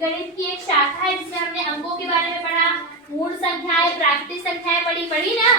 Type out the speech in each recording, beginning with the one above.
गणित की एक शाखा है जिसमें हमने अंकों के बारे में पढ़ा, पूर्ण संख्याएं, प्राकृतिक संख्याएं पढ़ी ना।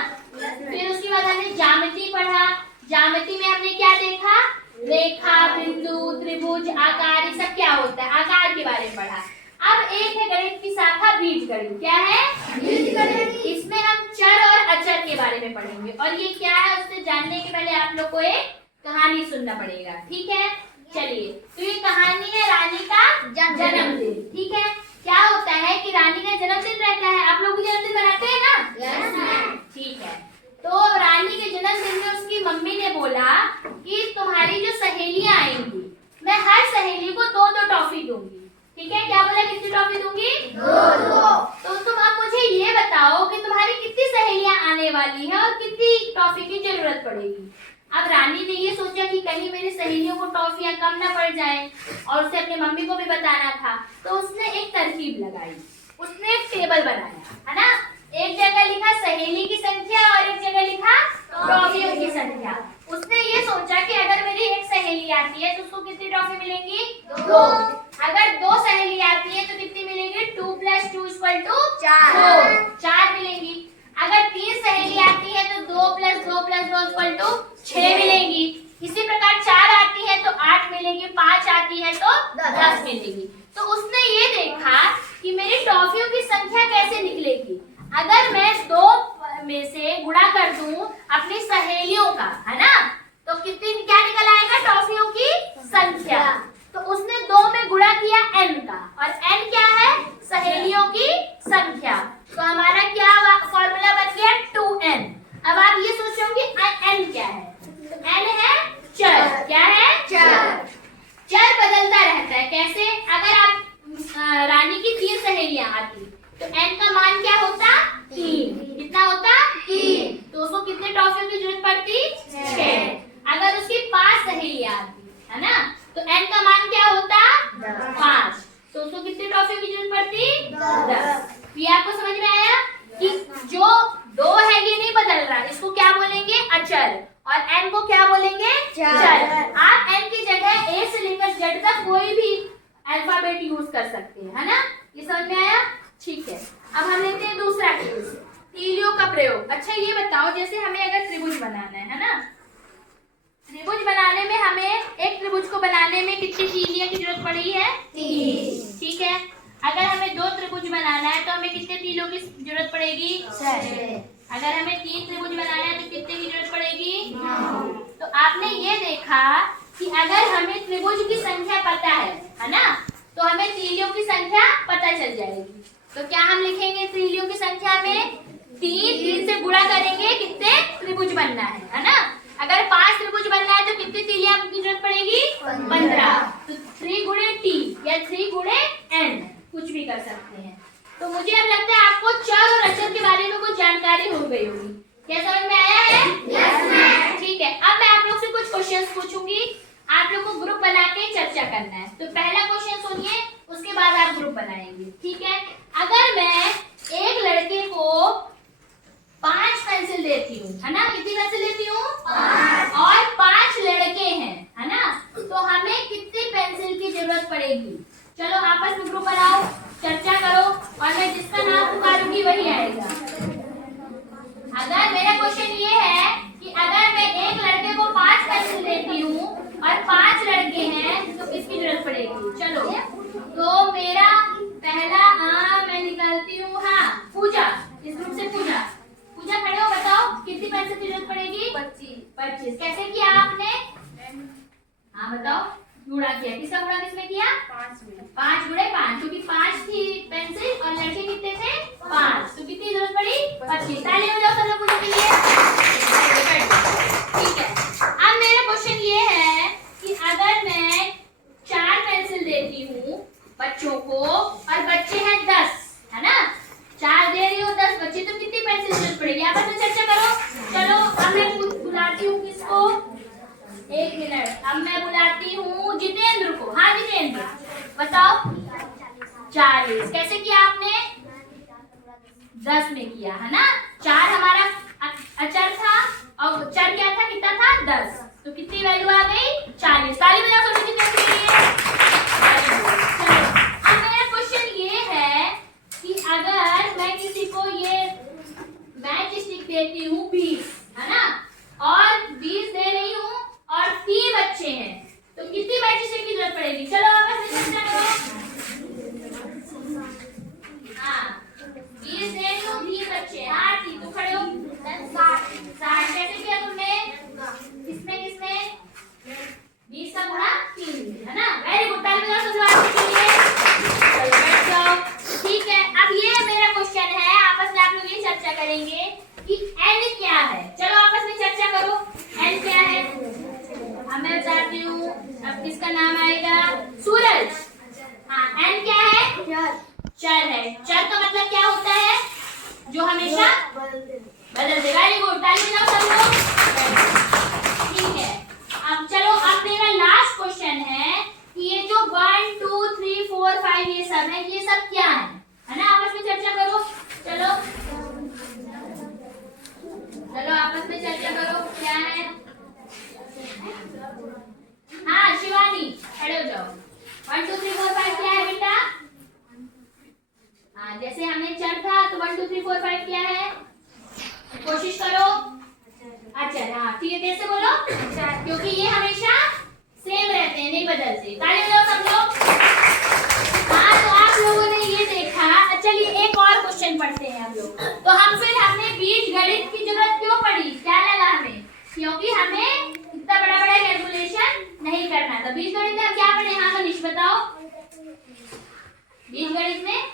फिर उसके बाद हमने ज्यामिति पढ़ा। ज्यामिति में हमने क्या देखा? रेखा, बिंदु, त्रिभुज, आकार, ये सब क्या होता है, आकार के बारे में पढ़ा। अब एक है गणित की शाखा बीजगणित। क्या है? बीजगणित। इसमें हम चर और अचर के बारे में पढ़ेंगे। और ये क्या है उससे जानने के पहले आप लोग को एक कहानी सुनना पड़ेगा, ठीक है? चलिए, तो ये कहानी है रानी का जन्मदिन। ठीक है, क्या होता है कि रानी का जन्मदिन रहता है। आप लोग भी जन्मदिन मनाते हैं ना? यस। ठीक है, तो रानी के जन्मदिन में उसकी मम्मी ने बोला कि तुम्हारी जो सहेलियां आएंगी, मैं हर सहेली को 2-2 टॉफी दूंगी। ठीक है, क्या बोला? कितनी टॉफी दूंगी? 2-2। तो तुम अब मुझे ये बताओ कि तुम्हारी कितनी सहेलियां आने वाली है और कितनी टॉफी की जरूरत पड़ेगी। अब रानी ने ये सोचा कि कहीं मेरी सहेलियों को टॉफियां कम ना पड़ जाए और उसे अपनी मम्मी को भी बताना था, तो उसने एक तरकीब लगाई। उसने एक टेबल बनाया, है ना? एक जगह लिखा सहेली की संख्या और एक जगह लिखा टॉफियों की संख्या। उसने ये सोचा कि अगर मेरी एक सहेली आती है तो उसको कितनी टॉफी मिलेंगी? 2। अगर 2 सहेली आती है तो कितनी मिलेंगी? 2 + 2 = 4। 4 मिलेंगी। अगर 3 सहेली आती है तो 2 + 2 + 2 = 6 मिलेंगी। इसी प्रकार 4 आती है तो 8 मिलेगी, 5 आती है तो 10 मिलेगी। तो उसने ये देखा कि मेरी टॉफियों की संख्या कैसे निकलेगी। अगर मैं 2 में से गुणा कर दूं अपनी सहेलियों का, है ना, तो कितनी क्या निकल आएगा? टॉफियों की संख्या। तो उसने 2 में गुणा किया n का, और n क्या है? सहेलियों की संख्या। तो हमारा क्या फॉर्मूला बन गया? 2n। अब आप ये सोचोगे n क्या है? तो n है चर। क्या है? चर। चर बदलता रहता है। कैसे? अगर आप रानी की 3 सहेलियां आती तो n का मान क्या होता? 3। कितना होता? 3। तो उसको कितने टॉफियों की जरूरत पड़ती? 6। अगर उसकी 5 सहेलियां आती, है ना, तो n का मान क्या होता? 5। तो उसको कितनी टॉफियों की जरूरत पड़ती? 10। ये आपको समझ में आया कि जो 2 है ये नहीं बदल रहा, इसको क्या बोलेंगे? अचर। और n को क्या बोलेंगे? चर। आप n की जगह a से लेकर z तक कोई भी अल्फाबेट यूज कर सकते हैं, है ना? ये समझ में आया? ठीक है, अब हम लेते हैं दूसरा केस, तीलियों का प्रयोग। अच्छा ये बताओ, जैसे हमें अगर त्रिभुज बनाना है ना, त्रिभुज बनाने में हमें एक त्रिभुज को बनाने में कितनी तीलियों की जरूरत पड़ी है? 3। ठीक है, अगर हमें 2 त्रिभुज बनाना है तो हमें कितने तीलियों की जरूरत पड़ेगी? 6। अगर हमें 3 त्रिभुज बनाना है तो कितने की जरूरत पड़ेगी? 9। तो आपने ये देखा कि अगर हमें त्रिभुज की संख्या पता है ना, तो हमें तीलियों की संख्या पता चल जाएगी। तो क्या हम लिखेंगे त्रिलियों की संख्या में? 3 से गुणा करेंगे, कितने त्रिभुज बनना है ना? अगर 5 त्रिभुज बनना है तो कितनी तीलियां की जरूरत पड़ेगी? 15। तो 3 × t या 3 × n, कुछ भी कर सकते हैं। तो मुझे अब लगता है आपको चर और अचर के बारे में कुछ जानकारी हो गई होगी। क्या समझ में आया है? यस। ठीक है, अब मैं आप लोग से कुछ क्वेश्चंस पूछूंगी, आप लोग को ग्रुप बना के चर्चा करना है। तो पहला क्वेश्चन सुनिए, उसके बाद आप ग्रुप बनाएंगे, ठीक है? अगर मैं एक लड़के को 5 पेंसिल देती हूँ, है ना, कितनी पेंसिल देती हूँ? 5। और 5 लड़के हैं, है ना, तो हमें कितनी पेंसिल की जरूरत पड़ेगी? चलो आपस में ग्रुप बनाओ, चर्चा करो, और मैं जिसका नाम पुकारूंगी वही आएगा। अगर मेरा क्वेश्चन ये है कि अगर मैं एक लड़के को 5 पेंसिल देती हूँ और 5 लड़के हैं तो किसकी जरूरत पड़ेगी? चलो, तो मेरा पहला मैं निकालती हूँ, हाँ, पूजा। इस ग्रुप से पूजा खड़े हो, बताओ कितनी पेंसिल की जरूरत पड़ेगी? 25। कैसे किया आपने? हाँ बताओ। गुणा किया, किसका गुणा किसने किया? 5 × 5, क्योंकि 5 थी पेंसिल और लड़के कितने थे? 5, तो कितनी जरूरत पड़ी? 25। ताली बजाओ सब लोग पूजा के लिए। ठीक है, अब मेरा क्वेश्चन ये है कि अगर मैं 4 पेंसिल देती हूँ बच्चों को और बच्चे हैं 10, है ना, 4 दे रही हूँ, 10 बच्चे, तो कितनी पेंसिल जरूरत पड़ेगी? आपस में चर्चा करो। चलो अब मैं बुलाती हूँ किसको? 1 मिनट, अब मैं बुलाती हूँ जितेंद्र को। हाँ जितेंद्र, बताओ। 40। कैसे किया आपने? 10 में किया, है ना। 4 हमारा अचर था और चर क्या था? कितना था? 10। तो कितनी वैल्यू आ गई? 40। ताली बजाओ सभी जितेंद्र के लिए। अब मेरा क्वेश्चन ठीक है, कैसे बोलो? क्योंकि ये हमेशा सेम रहते हैं, नहीं बदलते। ताली बजाओ सब लोग। हाँ, तो आप लोगों ने ये देखा। चलिए एक और क्वेश्चन पढ़ते हैं हम लोग। तो हमने बीजगणित की जरूरत क्यों पड़ी? क्या लगा हमें? क्योंकि हमें इतना बड़ा बड़ा कैलकुलेशन नहीं करना था। बीजगणित में क्या पढ़े? हाँ मनीष बताओ। बीजगणित में